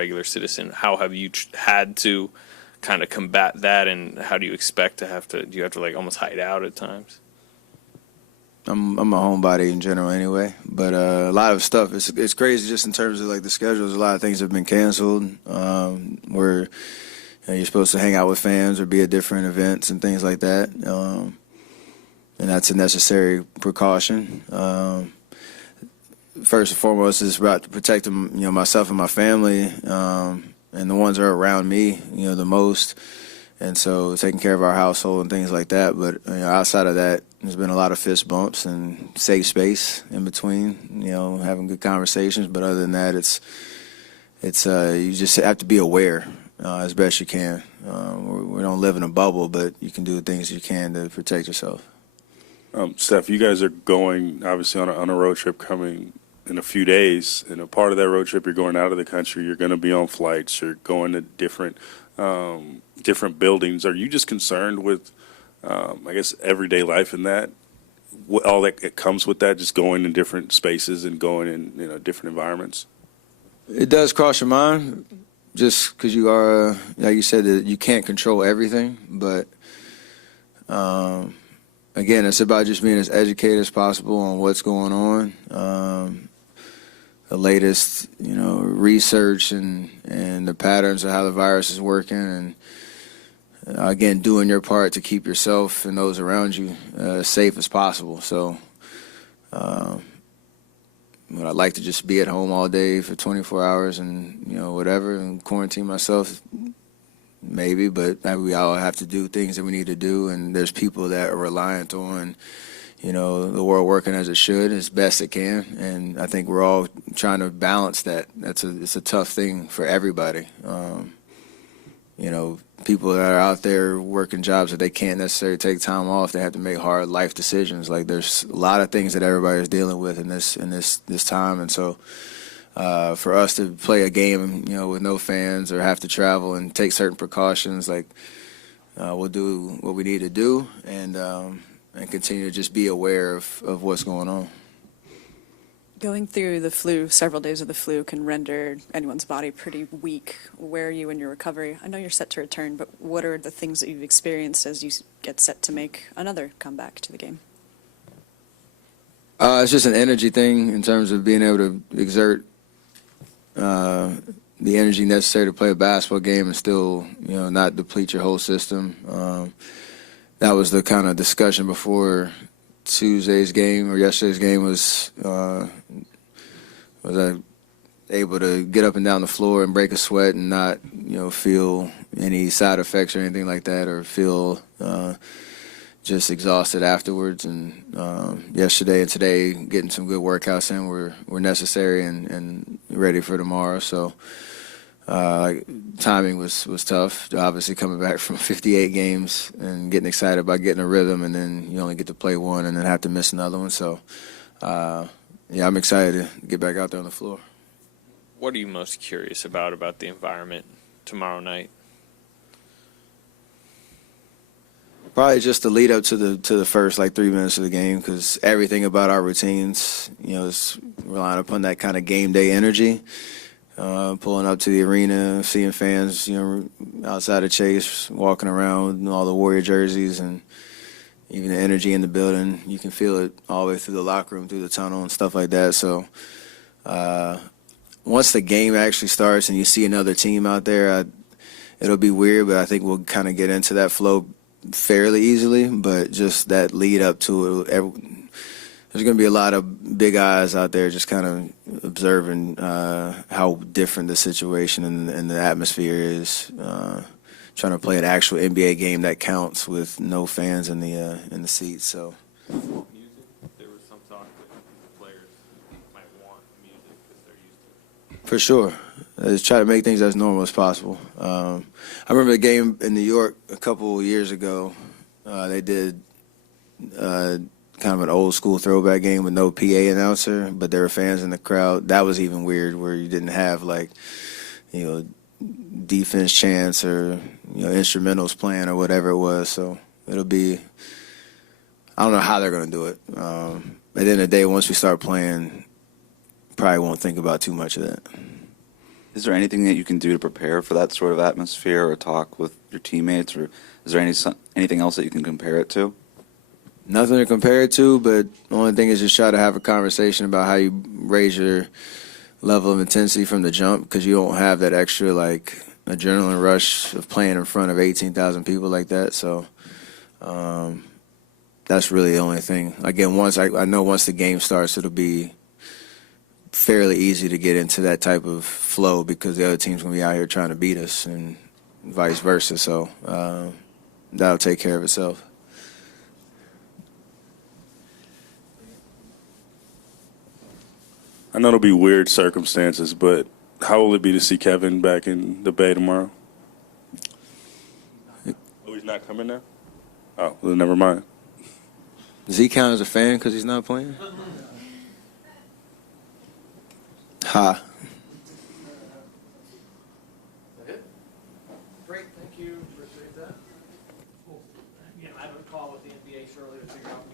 regular citizen. How have you had to kind of combat that, and how do you expect do you have to like almost hide out at times? I'm a homebody in general anyway, but a lot of stuff, it's crazy just in terms of like the schedules. A lot of things have been canceled where you're supposed to hang out with fans or be at different events and things like that, and that's a necessary precaution. First and foremost, it's about protecting myself and my family, and the ones that are around me the most. And so taking care of our household and things like that. But outside of that, there's been a lot of fist bumps and safe space in between, having good conversations. But other than that, it's you just have to be aware as best you can. We don't live in a bubble, but you can do the things you can to protect yourself. Steph, you guys are going obviously on a road trip coming in a few days. And a part of that road trip, you're going out of the country. You're going to be on flights. You're going to different buildings. Are you just concerned with, I guess, everyday life in that? All that comes with that, just going in different spaces and going in different environments? It does cross your mind, just because you are, like you said, that you can't control everything. But again, it's about just being as educated as possible on what's going on. The latest, research and the patterns of how the virus is working, and again, doing your part to keep yourself and those around you as safe as possible. So, would I like to just be at home all day for 24 hours and whatever and quarantine myself? Maybe, but we all have to do things that we need to do, and there's people that are reliant on the world working as it should, as best it can, and I think we're all trying to balance that. It's a tough thing for everybody. People that are out there working jobs that they can't necessarily take time off, they have to make hard life decisions. Like, there's a lot of things that everybody is dealing with in this time, and so for us to play a game, with no fans or have to travel and take certain precautions, like we'll do what we need to do, and continue to just be aware of what's going on. Going through the flu, several days of the flu can render anyone's body pretty weak. Where are you in your recovery? I know you're set to return, but what are the things that you've experienced as you get set to make another comeback to the game? It's just an energy thing in terms of being able to exert the energy necessary to play a basketball game and still, not deplete your whole system. That was the kind of discussion before Tuesday's game or yesterday's game was I able to get up and down the floor and break a sweat and not, feel any side effects or anything like that, or feel just exhausted afterwards. And yesterday and today, getting some good workouts in were necessary and ready for tomorrow. So timing was tough. Obviously, coming back from 58 games and getting excited about getting a rhythm, and then you only get to play one and then have to miss another one. So, I'm excited to get back out there on the floor. What are you most curious about the environment tomorrow night? Probably just the lead up to the first 3 minutes of the game, because everything about our routines, is relying upon that kind of game day energy. Pulling up to the arena, seeing fans, outside of Chase, walking around in all the Warrior jerseys, and even the energy in the building. You can feel it all the way through the locker room, through the tunnel, and stuff like that. So once the game actually starts and you see another team out there, it'll be weird, but I think we'll kind of get into that flow fairly easily. But just that lead up to it, there's going to be a lot of big eyes out there just kind of observing how different the situation and the atmosphere is. Trying to play an actual NBA game that counts with no fans in the seats. So. Music. There was some talk that players might want music because they're used to it. For sure. Just try to make things as normal as possible. I remember the game in New York a couple years ago. They did kind of an old school throwback game with no PA announcer, but there were fans in the crowd. That was even weird, where you didn't have defense chants or instrumentals playing or whatever it was. So it'll be, I don't know how they're going to do it. At the end of the day, once we start playing, probably won't think about too much of that. Is there anything that you can do to prepare for that sort of atmosphere or talk with your teammates, or is there anything else that you can compare it to? Nothing to compare it to, but the only thing is just try to have a conversation about how you raise your level of intensity from the jump, because you don't have that extra like adrenaline rush of playing in front of 18,000 people like that. So that's really the only thing. Again, I know once the game starts, it'll be fairly easy to get into that type of flow because the other team's going to be out here trying to beat us and vice versa. So that'll take care of itself. I know it'll be weird circumstances, but how will it be to see Kevin back in the Bay tomorrow? Oh, he's not coming now? Oh, well, never mind. Does he count as a fan because he's not playing? Ha. Great, thank you. Appreciate that. Cool. Again, I have a call with the NBA shortly to figure out